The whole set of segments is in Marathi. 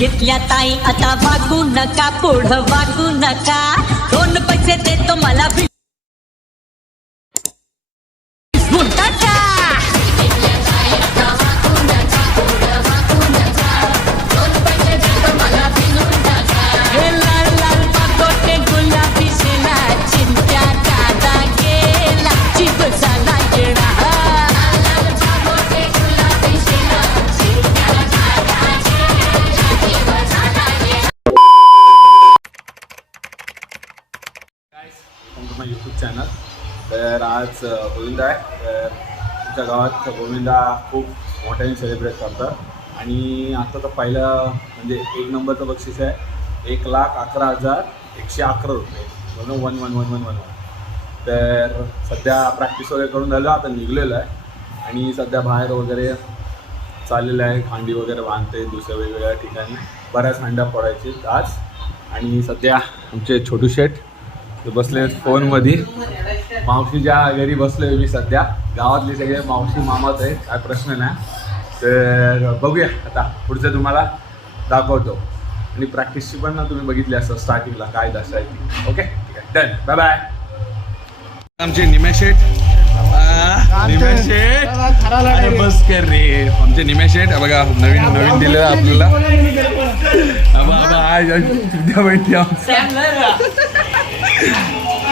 घेतल्या ताई आता वागू नका पुढं वागू नका 2 पैसे देतो मला टाका हे लाल लाल पाकोटे गुलाबी शेला चिंत्या दादा गेला चिप झाला गेला यूट्यूब चॅनल तर आज गोविंदा आहे तर तुमच्या गावात गोविंदा खूप मोठ्याने सेलिब्रेट करतात आणि आता तर पहिलं म्हणजे 1 नंबरचं बक्षीस आहे 1,11,111 रुपये म्हणून 111111 तर सध्या प्रॅक्टिस वगैरे करून झालं आता निघलेलं आहे आणि सध्या बाहेर वगैरे चाललेलं आहे खांडी वगैरे बांधते दुसऱ्या वेगवेगळ्या ठिकाणी बऱ्याच हांड्या पडायची आज आणि सध्या आमचे छोटू शेठ बसले फोनमध्ये मावशीच्या घरी बसलो मी सध्या गावातले सगळे मावशी मामाच आहे काय प्रश्न नाही तर बघूया आता पुढचं तुम्हाला दाखवतो आणि प्रॅक्टिसची पण ना तुम्ही बघितली असं स्टार्टिंगला काय दर्शायची ओके ठीक आहे डन बाय बाय आमचे निमेश शेठ अरे बस कर रे आमचे निमेश शेठ बघा नवीन दिलं आपल्याला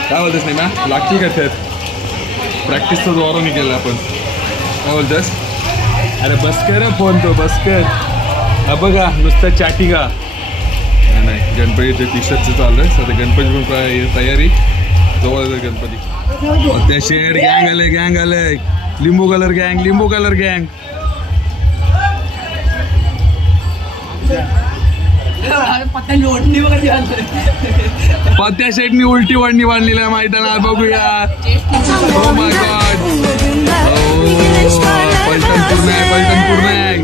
काय बोलतोस नाही मॅम लागतील का तर प्रॅक्टिसचा द्वारा निघेल आपण काय बोलतोस अरे बस कर फोन तो बस कर हा बघा नुसतं चाटी का नाही गणपतीचे टी शर्टचं चालू आहे सध्या गणपती पण तयारी जवळ गणपती त्या शेड गँग आले लिंबू कलर गँग पत्त्या शेटनी उलटी वडणी बांधलेली आहे माहिती ना बघूया ओ माय गॉड पलटण पूर्ण आहे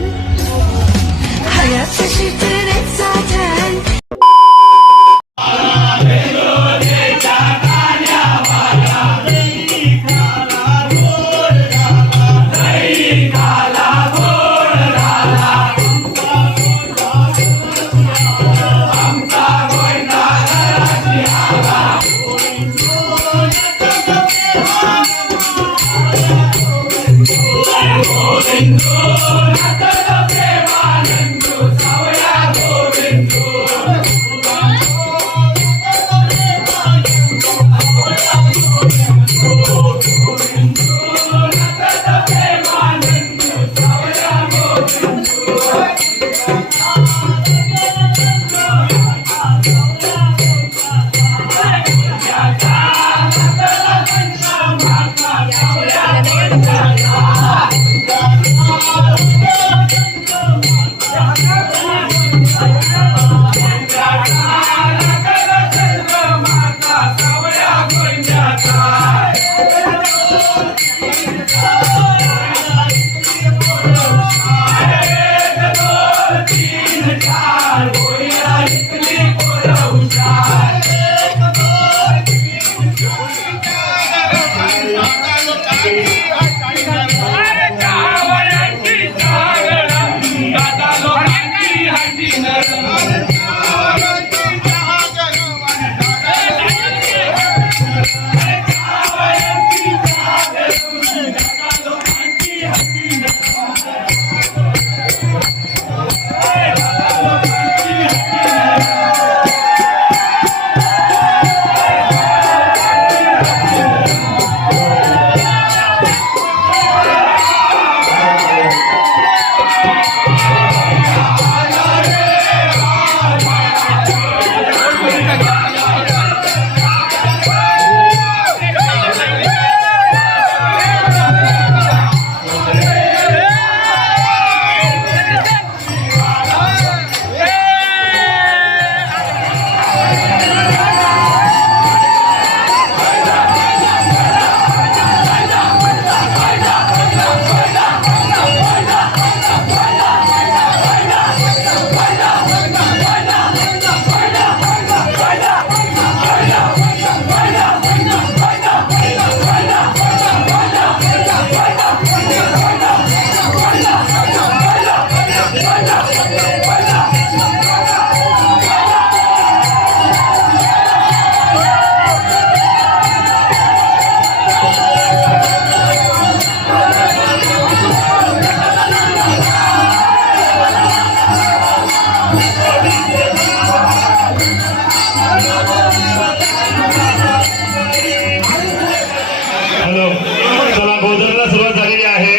गोधनाला सुरुवात झालेली आहे.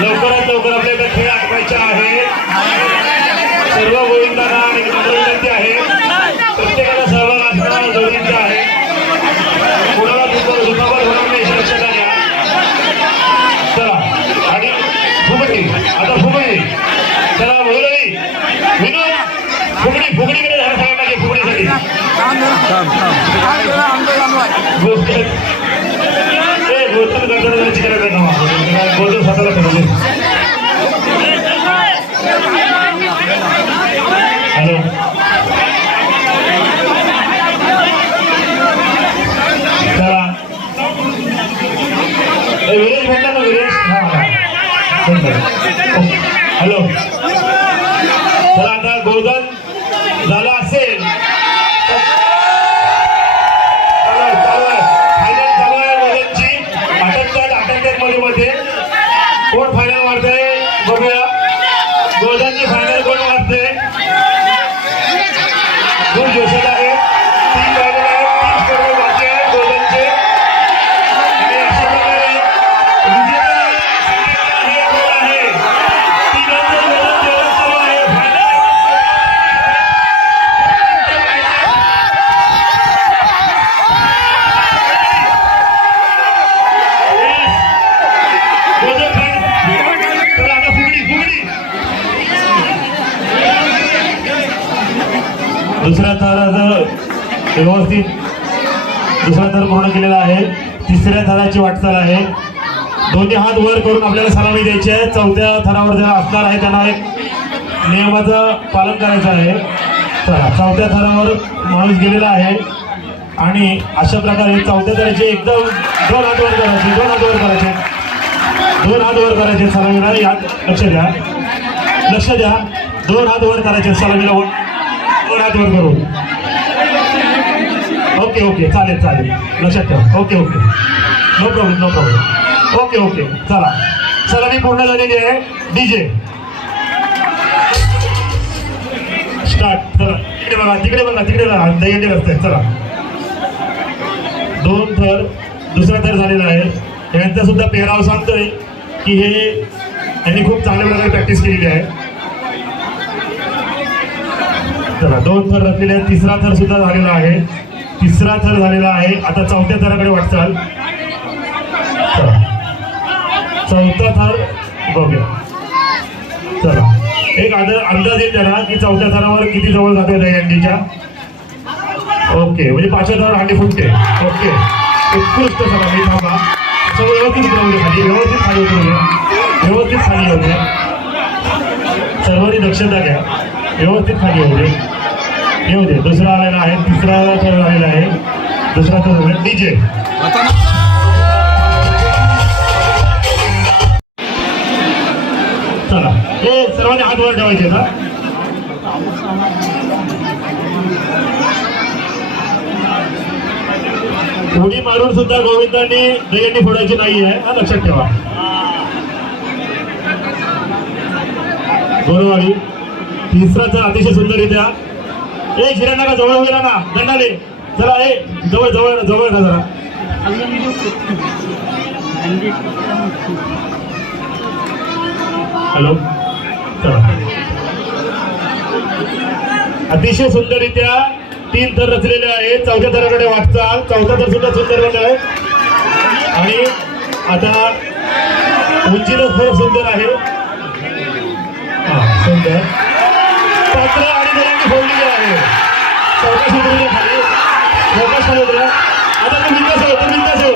लवकरात लवकर आपल्याकडे खेळ आटवायचे आहे. सर्व गोविंदांना आणि विनंती आहे, प्रत्येकाला सहभाग असणं गरजेचं आहे. कोणाला दुखापत होणार नाही याची दक्षता घ्या. चला आणि फुगडी, आता फुगडी. चला भोगरी विनोद, फुगडीकडे झालं सगळ्यांना पाहिजे. फुगडीसाठी गोष्ट गडबडची करायला नका, बोलतो स्वतःला करायचे. हॅलो चला विरेश भेटला ना विरेश. हॅलो चला आता गोधन झाला असेल मध्ये कोण फायनल मारतंय बघूया. गोधनची फायनल कोण मारते? खूप जोशात आहे. 3 फायनल आहे, 30 करोड बाकी आहे गोधनचे. आणि अशा प्रकारे विजेता आहे कोण आहे? 3 गोधन जेवण आहे. फायनल दुसरा थराचं व्यवस्थित दुसरा थर पूर्ण केलेला आहे. तिसऱ्या थराची वाटचाल आहे. दोन्ही हात वर करून आपल्याला सलामी द्यायची आहे. चौथ्या थरावर जे असणार आहे त्यांना एक नियमाचं पालन करायचं आहे. चला चौथ्या थरावर माणूस गेलेला आहे आणि अशा प्रकारे चौथ्या थराचे एकदम 2 हात वर करायचे, 2 हात वर करायचे, 2 हात वर करायचे सलामीला. यात लक्ष द्या, लक्ष द्या. 2 हात वर करायचे सलामीला, 2 हात वर करून. ओके ओके चालेल चालेल, लक्षात ठेवा. Okay okay no problem no problem. Okay okay चला सलामी पूर्ण झालेली आहे. DJ start. चला तिकडे बघा, तिकडे बघा, तिकडे बघा, दहीहंडी रस्ते. चला 2 थर, दुसरा थर झालेला आहे. यांचा सुद्धा पेहराव सांगतोय की हे यांनी खूप चांगल्या प्रकारे प्रॅक्टिस केलेली आहे. चला 2 थर रचलेले आहेत. तिसरा थर सुद्धा झालेला आहे. तिसरा थर झालेला आहे. आता चौथ्या थराकडे वाटचाल. चौथा थर बघूया. चला एक अंदाज येईल त्याला की चौथ्या थरावर किती जवळ जाते दहीहंडीच्या. ओके म्हणजे 5व्या थरावर हंडी फुटते. ओके उत्कृष्ट सगळं. मी थांबा सगळं व्यवस्थित उतरवले खाली, व्यवस्थित खाली उतरवले, व्यवस्थित खाली होते. सर्वांनी दक्षता घ्या, व्यवस्थित खाली होते. येऊ दे. दुसरा आलेला आहे, तिसरा थर आलेला आहे, दुसरा थर झालेला. डीजे चला हे सर्वांनी हात वर ठेवायचे ना. उडी मारून सुद्धा गोविंदांनी दहीहंडी फोडायची नाही आहे हा, लक्षात ठेवा. गोरवाडी तिसरा थर अतिशय सुंदररित्या. एक शिरा का जवळ होईल ना दंडाले. चला हे जवळ जवळ जवळ ना जरा. हॅलो चला अतिशय सुंदररित्या 3 थर रचलेले आहेत. चौथ्या थराकडे वाटचाल. चौथा थर सुद्धा सुंदर बनला आहे आणि आता उंचीनं खूप सुंदर आहे. हा सुंदर पात्र आणि दहीहंडी फोडलेली आहे. चौकशी खाली फोकस खाली होत्या. आता तू बिंदास हो, तू बिंदास हो,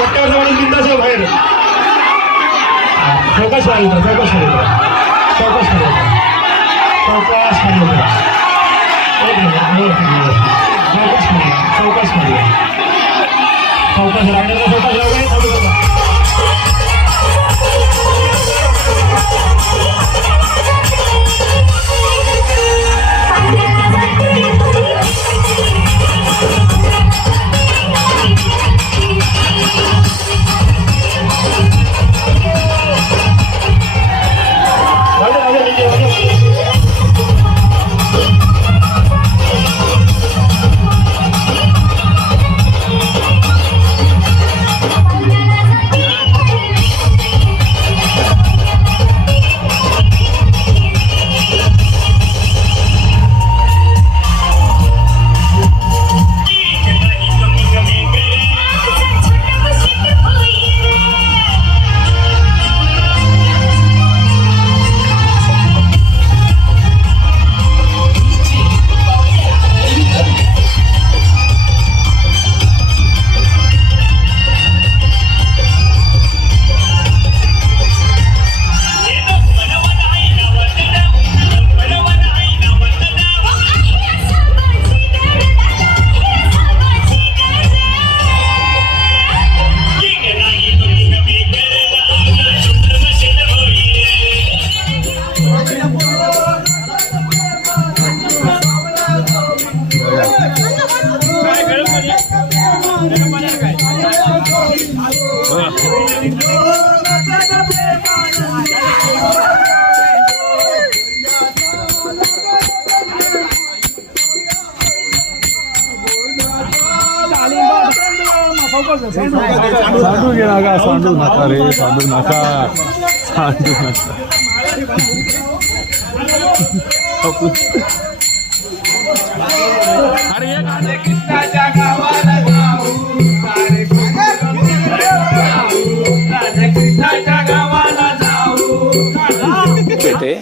पट्ट्यावर जाऊन बिंदास हो बाहेर. चौकश खाली होता, चौकश खाली होता, चौकश खाली होता, चौकश खाली होता. एक मिनिट चौकश खाली, चौकश खाली, चौकश रायडरला चौकश लावून चालू करता. नका सांडू नका रे, सांडू नका, सांडू नका. बेटे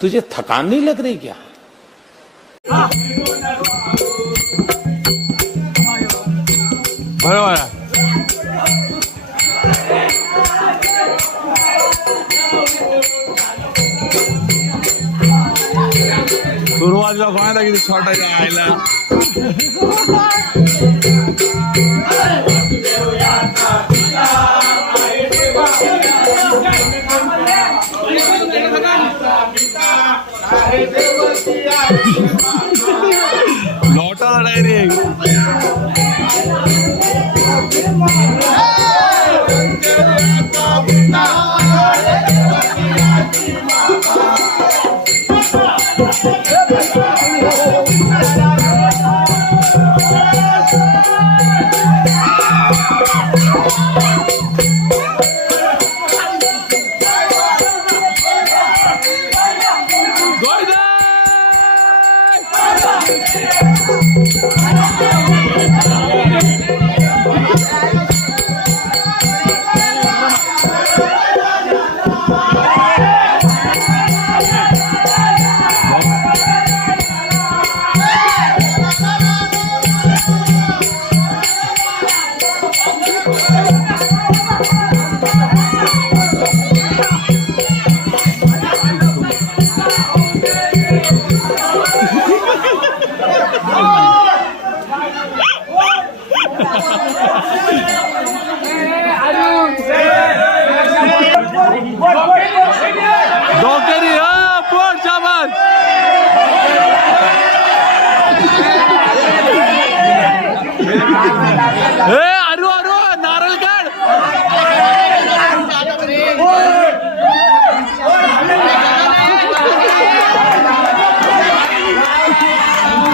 तुझे थकान नहीं लग रही क्या? बरोबर आहे. सुरुवातीला कोणाला किती छोटा आयला. लौटा डायरेक्ट.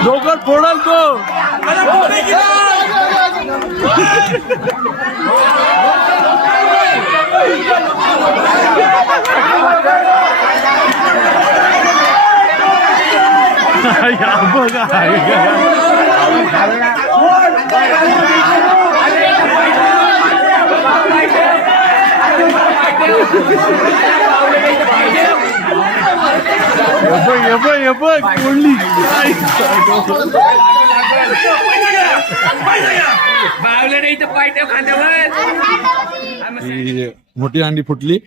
डोकर फोडल तो. मोठी हांडी फुटली.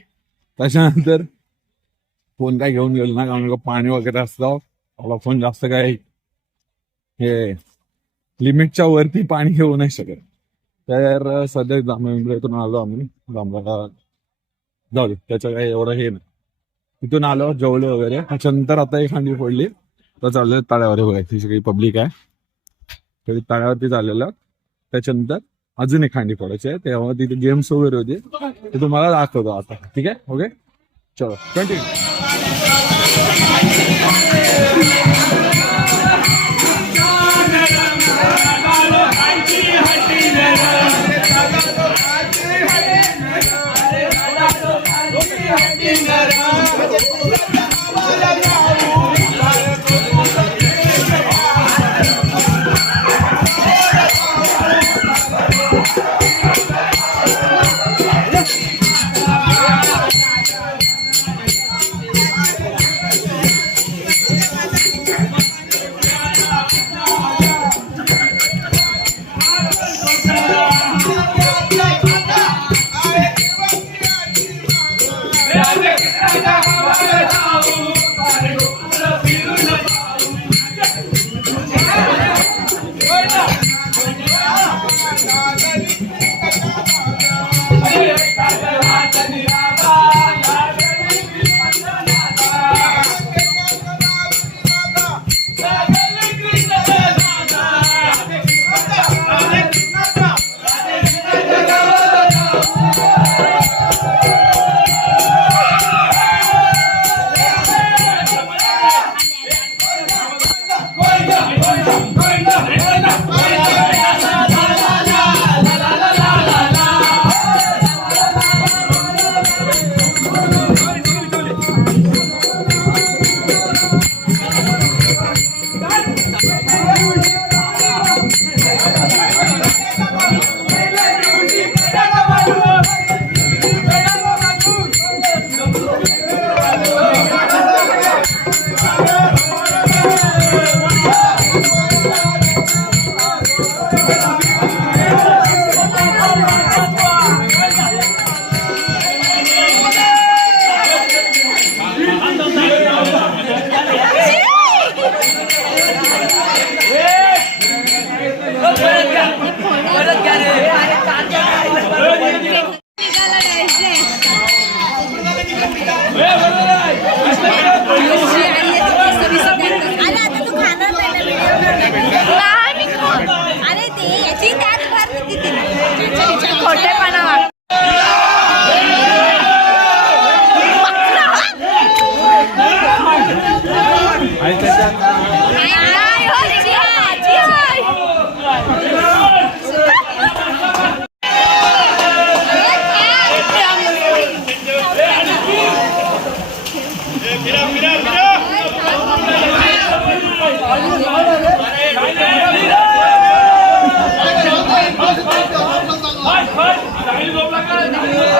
त्याच्यानंतर फोन काय घेऊन गेलो ना, कारण पाणी वगैरे असतं. आपला फोन जास्त काय हे लिमिटच्या वरती पाणी घेऊ नाही शकत. तर सध्या जांभळीतून आलो आम्ही. जांभळा जाऊ दे, त्याचं काही एवढं हे नाही. तिथून आलो, जेवलो वगैरे. त्याच्यानंतर आता एक हांडी फोडली तर चाललं तळ्यावर बघायची काही पब्लिक आहे. तरी तळ्यावरती चाललेलं. त्याच्यानंतर अजून एक हांडी फोडायची आहे. तेव्हा तिथे गेम्स वगैरे होते, ते तुम्हाला दाखवतो आता. ठीक आहे, ओके, चलो कंटिन्यू.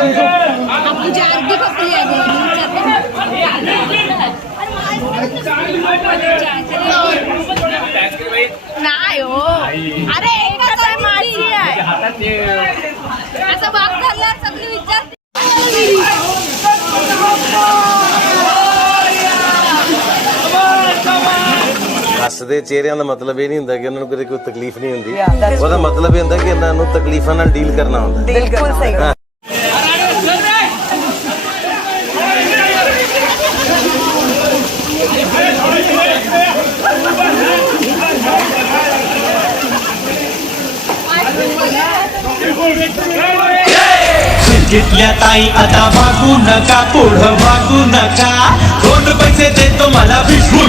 तुझी अर्धी कपडी आहे नाही हो. अरे एकच आहे माझी आहे असं बाप झाला सगळे विचार. ਹੱਸਦੇ ਚਿਹਰਿਆਂ ਦਾ ਮਤਲਬ ਇਹ ਨਹੀਂ ਹੁੰਦਾ ਕਿ ਉਹਨਾਂ ਨੂੰ ਕਦੇ ਕੋਈ ਤਕਲੀਫ ਨਹੀਂ ਹੁੰਦੀ ਉਹਦਾ ਮਤਲਬ ਇਹ ਹੁੰਦਾ ਕਿ ਇਹਨਾਂ ਨੂੰ ਤਕਲੀਫਾਂ ਨਾਲ ਡੀਲ ਕਰਨਾ ਹੁੰਦਾ ਬਿਲਕੁਲ ਸਹੀ ਗੱਲ। घेतल्या ताई आता वागू नका पुढं वागू नका 2 पैसे देतो मला विष्णू